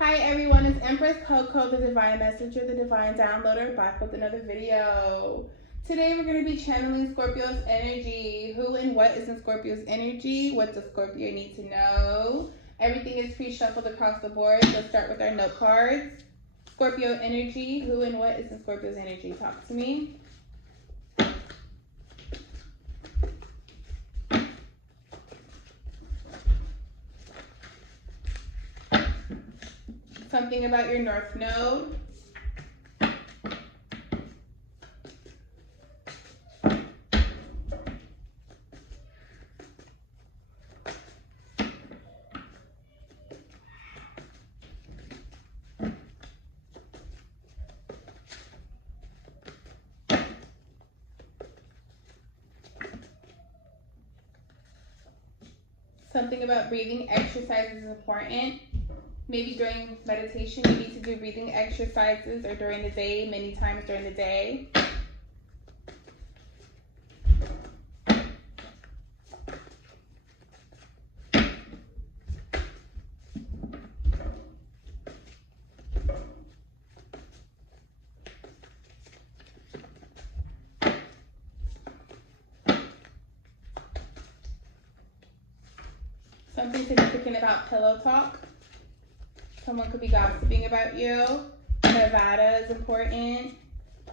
Hi everyone, it's Empress Coco, the Divine Messenger, the Divine Downloader, back with another video. Today we're going to be channeling Scorpio's energy. Who and what is in Scorpio's energy? What does Scorpio need to know? Everything is pre-shuffled across the board. Let's start with our note cards. Scorpio energy. Who and what is in Scorpio's energy? Talk to me. Something about your North Node. Something about breathing exercises is important. Maybe during meditation, you need to do breathing exercises, or during the day, many times during the day. Something significant about pillow talk. Someone could be gossiping about you. Nevada is important.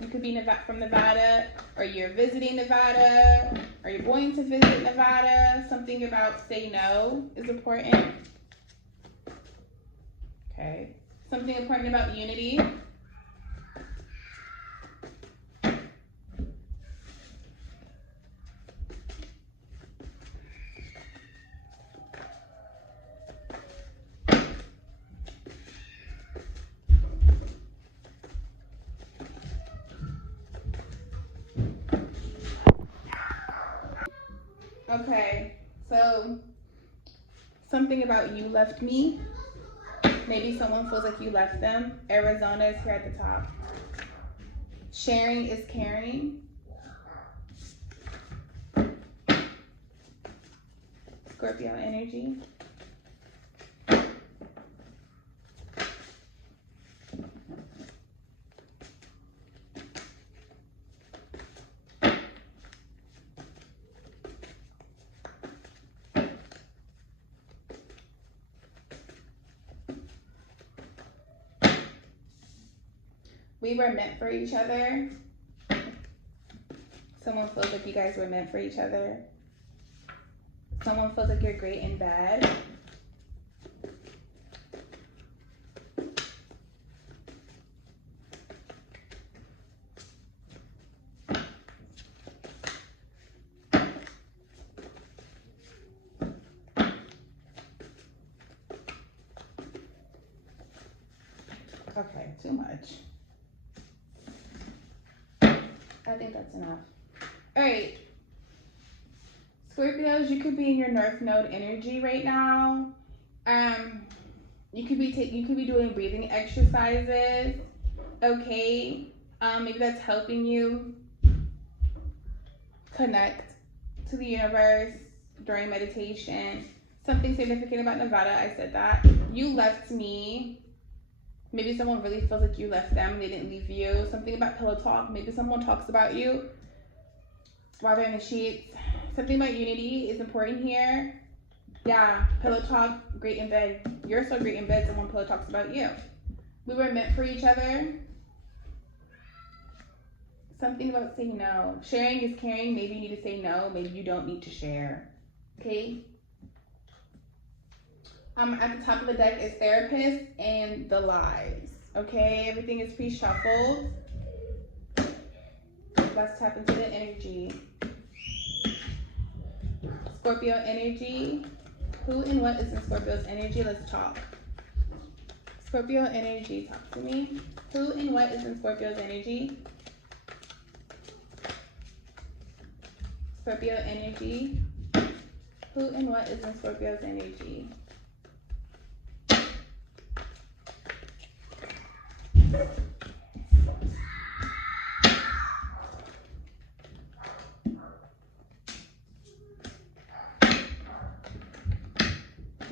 You could be from Nevada, or you're visiting Nevada, or you're going to visit Nevada. Something about say no is important. Okay. Something important about unity. Okay, so something about you left me. Maybe someone feels like you left them. Arizona is here at the top. Sharing is caring. Scorpio energy. We were meant for each other. Someone feels like you guys were meant for each other. Someone feels like you're great and bad. Okay, too much. I think that's enough. All right. Scorpios, you could be in your North Node energy right now. You could be doing breathing exercises. Okay. Maybe that's helping you connect to the universe during meditation. Something significant about Nevada, I said that. You left me. Maybe someone really feels like you left them, they didn't leave you. Something about pillow talk. Maybe someone talks about you while they're in the sheets. Something about unity is important here. Yeah, pillow talk, great in bed. You're so great in bed, someone pillow talks about you. We were meant for each other. Something about saying no. Sharing is caring. Maybe you need to say no. Maybe you don't need to share. Okay? At the top of the deck is therapist and the lies. Okay? Everything is pre-shuffled. Let's tap into the energy. Scorpio energy. Who and what is in Scorpio's energy? Let's talk. Scorpio energy, talk to me. Who and what is in Scorpio's energy? Scorpio energy. Who and what is in Scorpio's energy?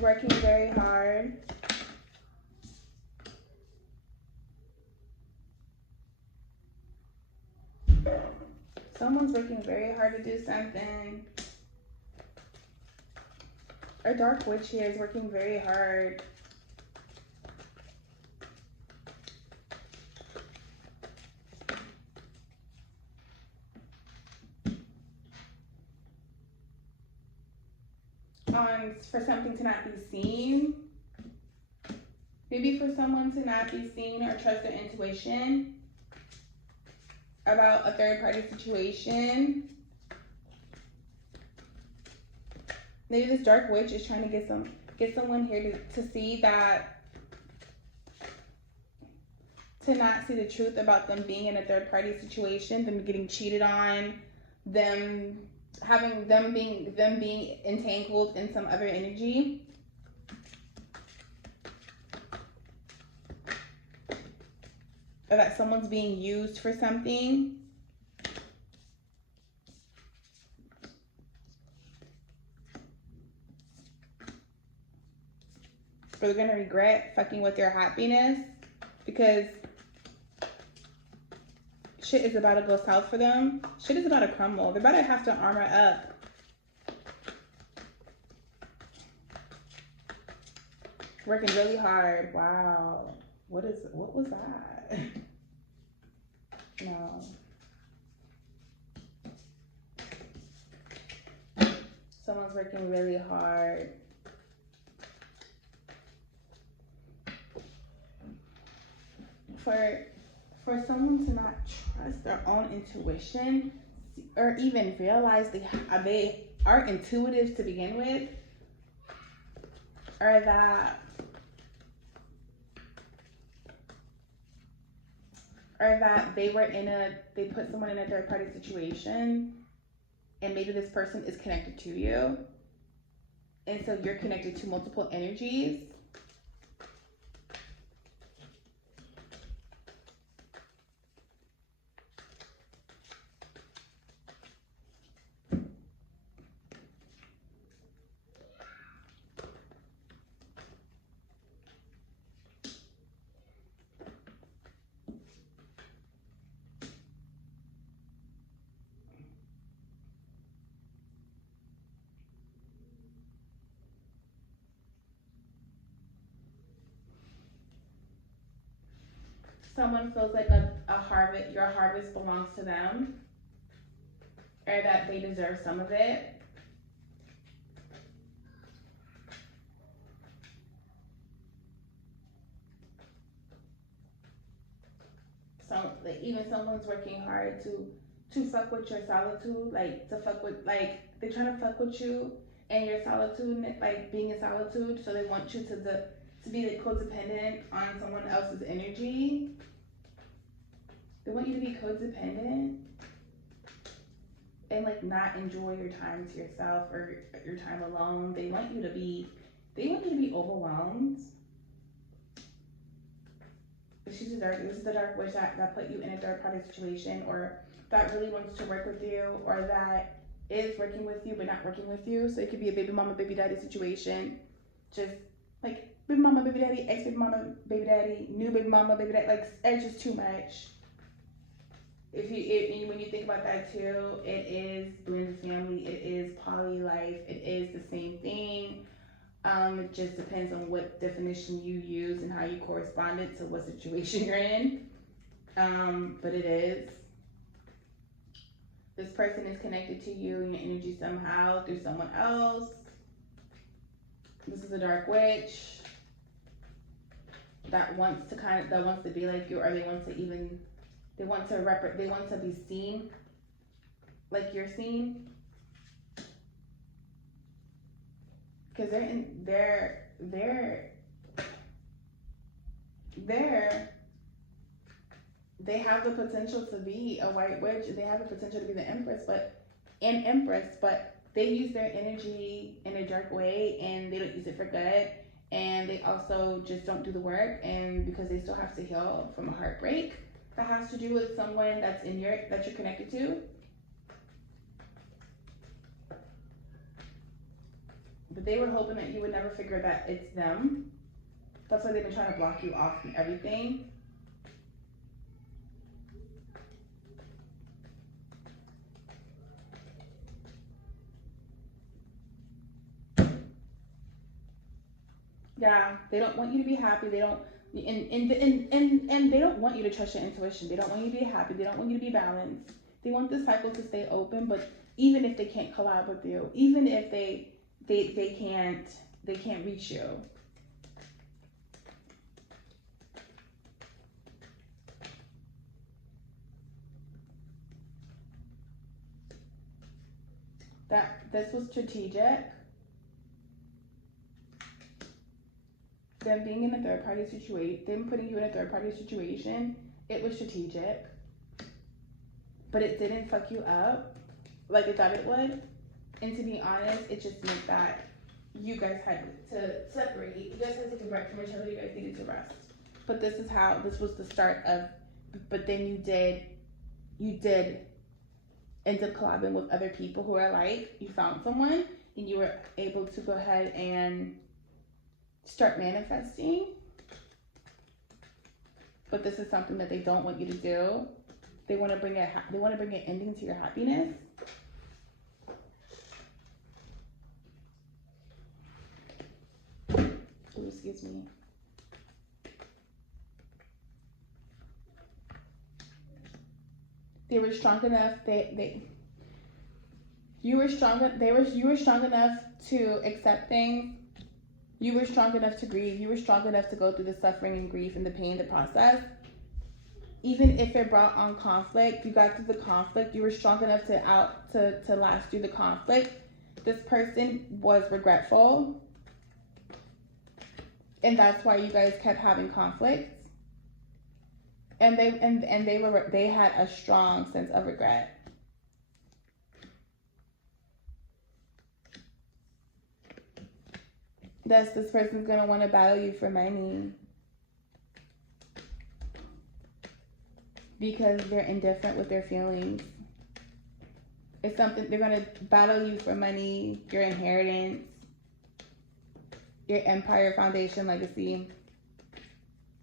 Working very hard. Someone's working very hard to do something. Our dark witch here is working very hard. For something to not be seen. Maybe for someone to not be seen or trust their intuition about a third party situation. Maybe this dark witch is trying to get someone here to see that, to not see the truth about them being in a third party situation, them getting cheated on, them being entangled in some other energy. Or that someone's being used for something. Or they're gonna regret fucking with their happiness because shit is about to go south for them. Shit is about to crumble. They're about to have to armor up. Working really hard. Wow. What was that? No. Someone's working really hard. For someone to not trust their own intuition or even realize they are intuitive to begin with, or that they put someone in a third party situation and maybe this person is connected to you and so you're connected to multiple energies. Someone feels like your harvest belongs to them, or that they deserve some of it. Even someone's working hard to fuck with your solitude, they're trying to fuck with you and your solitude, like being in solitude. So they want you to be like codependent on someone else's energy. They want you to be codependent and like not enjoy your time to yourself or your time alone. They want you to be overwhelmed. This is the dark witch that put you in a third party situation, or that really wants to work with you, or that is working with you but not working with you. So it could be a baby mama, baby daddy situation. Just like baby mama, baby daddy, ex baby mama, baby daddy, new baby mama, baby daddy, like it's just too much. When you think about that too, it is blended family, it is poly life, it is the same thing. It just depends on what definition you use and how you correspond it to what situation you're in. But it is. This person is connected to you and your energy somehow through someone else. This is a dark witch that wants to be like you, or they want to be seen like you're seen. Because they have the potential to be a white witch. They have the potential to be the empress, but they use their energy in a dark way, and they don't use it for good. And they also just don't do the work, and because they still have to heal from a heartbreak that has to do with someone that you're connected to. But they were hoping that you would never figure that it's them. That's why they've been trying to block you off from everything. Yeah, they don't want you to be happy. They don't, and they don't want you to trust your intuition. They don't want you to be happy. They don't want you to be balanced. They want the cycle to stay open. But even if they can't collab with you, even if they can't reach you. That this was strategic. Them being in a third party situation, them putting you in a third party situation, it was strategic. But it didn't fuck you up like it thought it would. And to be honest, it just meant that you guys had to separate. You guys had to take a break from each other. You guys needed to rest. But this was the start of, but then you did end up collabing with other people who are like, you found someone and you were able to go ahead and start manifesting. But this is something that they don't want you to do. They want to bring an ending to your happiness. Ooh, excuse me. They were strong enough. You were strong enough to accept things. You were strong enough to grieve. You were strong enough to go through the suffering and grief and the pain, the process. Even if it brought on conflict, you got through the conflict. You were strong enough to last through the conflict. This person was regretful, and that's why you guys kept having conflicts. And they had a strong sense of regret. This person's gonna want to battle you for money because they're indifferent with their feelings. It's something they're gonna battle you for money, your inheritance, your empire, foundation, legacy,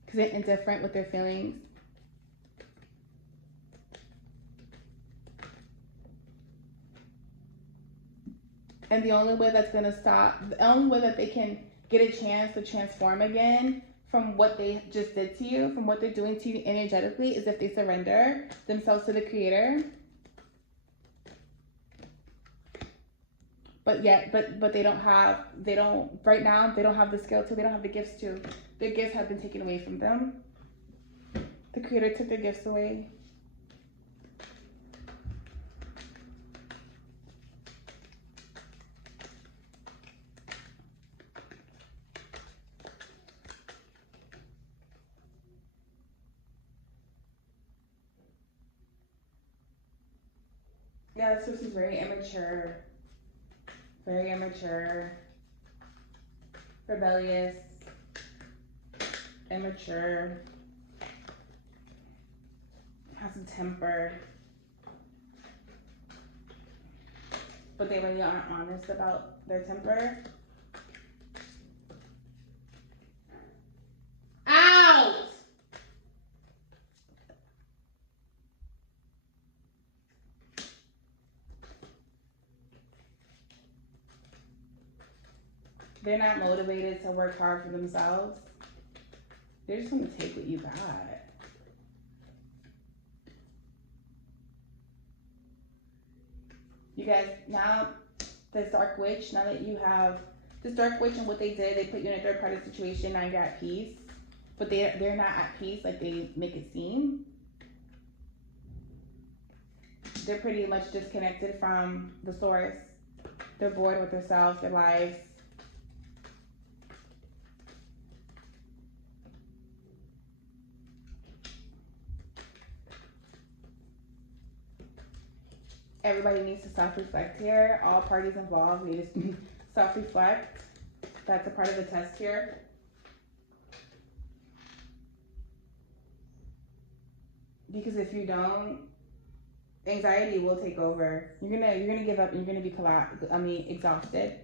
because they're indifferent with their feelings. And the only way that they can get a chance to transform again from what they just did to you, from what they're doing to you energetically, is if they surrender themselves to the Creator. But they don't have the skill to, they don't have the gifts to. Their gifts have been taken away from them. The Creator took their gifts away. Yeah, this person's very immature, rebellious, immature, has a temper, but they really aren't honest about their temper. Out! They're not motivated to work hard for themselves. They're just gonna take what you got. You guys, now this dark witch, now that you have this dark witch and what they did, they put you in a third party situation, now you're at peace. But they're not at peace like they make it seem. They're pretty much disconnected from the source. They're bored with themselves, their lives. Everybody needs to self-reflect here. All parties involved need to self-reflect. That's a part of the test here. Because if you don't, anxiety will take over. You're gonna give up and you're gonna be exhausted.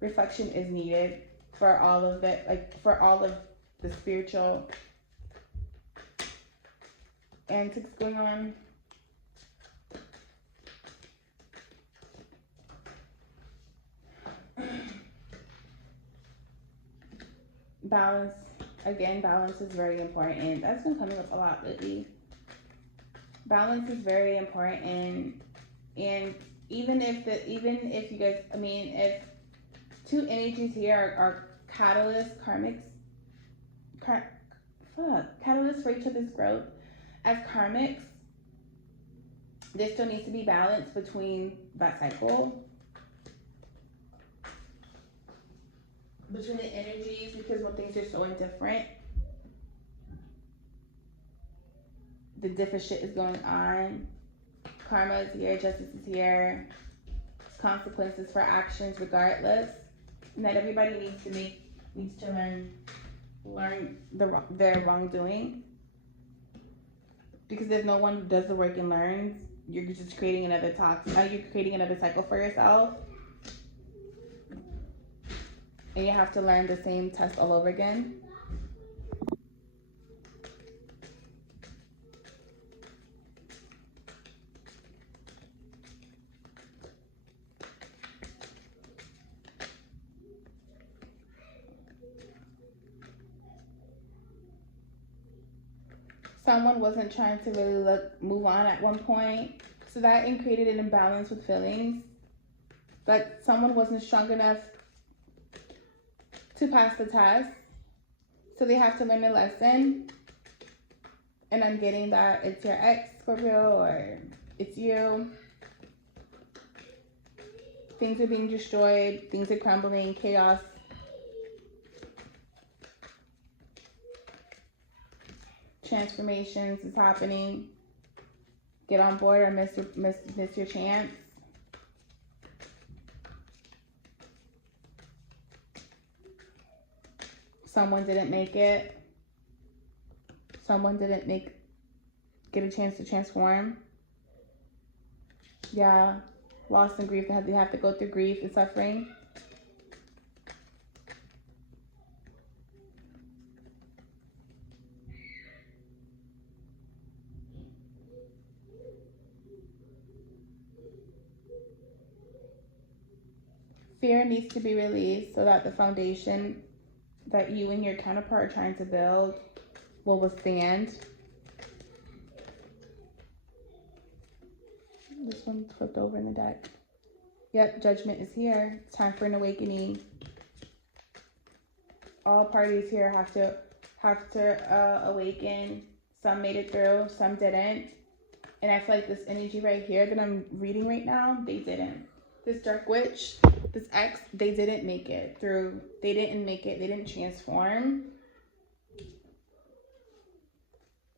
Reflection is needed for all of it, like for all of the spiritual antics going on. Balance. Again, balance is very important. That's been coming up a lot lately. Balance is very important. And even if you guys, if two energies here are catalysts, catalysts for each other's growth, as karmics, there still needs to be balance between that cycle, between the energies, because when things are so indifferent, the different shit is going on. Karma is here, justice is here, consequences for actions regardless, and that everybody needs to learn their wrongdoing. Because if no one does the work and learns, you're just creating another you're creating another cycle for yourself. And you have to learn the same test all over again. Someone wasn't trying to really move on at one point, so that created an imbalance with feelings. But someone wasn't strong enough to pass the test, so they have to learn a lesson. And I'm getting that it's your ex, Scorpio, or it's you. Things are being destroyed, things are crumbling, chaos. Transformations is happening. Get on board or miss your chance. Someone didn't make it. Someone didn't get a chance to transform. Yeah, loss and grief. They have to go through grief and suffering. Fear needs to be released so that the foundation that you and your counterpart are trying to build will withstand. This one's flipped over in the deck. Yep, judgment is here. It's time for an awakening. All parties here have to awaken. Some made it through, some didn't. And I feel like this energy right here that I'm reading right now, they didn't. This dark witch, this ex, they didn't make it through. They didn't transform.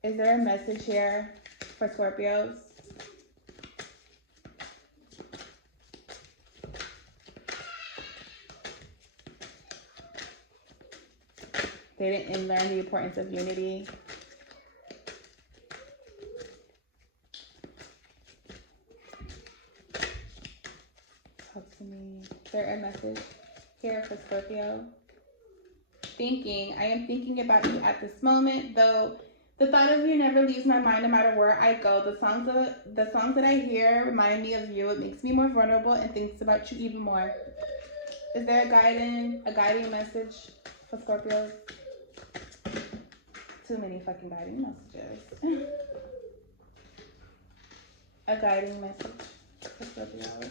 Is there a message here for Scorpios? They didn't learn the importance of unity. Talk to me. Is there a message here for Scorpio? I am thinking about you at this moment, though the thought of you never leaves my mind no matter where I go. The songs that I hear remind me of you. It makes me more vulnerable and thinks about you even more. Is there a guiding message for Scorpios? Too many fucking guiding messages. A guiding message for Scorpios.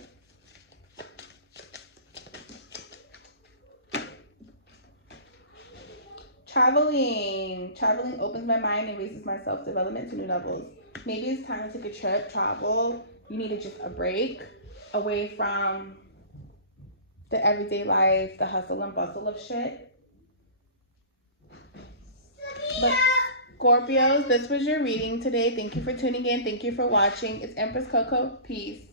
Traveling opens my mind and raises my self-development to new levels. Maybe it's time to take a trip, travel. You needed just a break away from the everyday life, the hustle and bustle of shit. But Scorpios, this was your reading today. Thank you for tuning in. Thank you for watching. It's Empress Coco. Peace.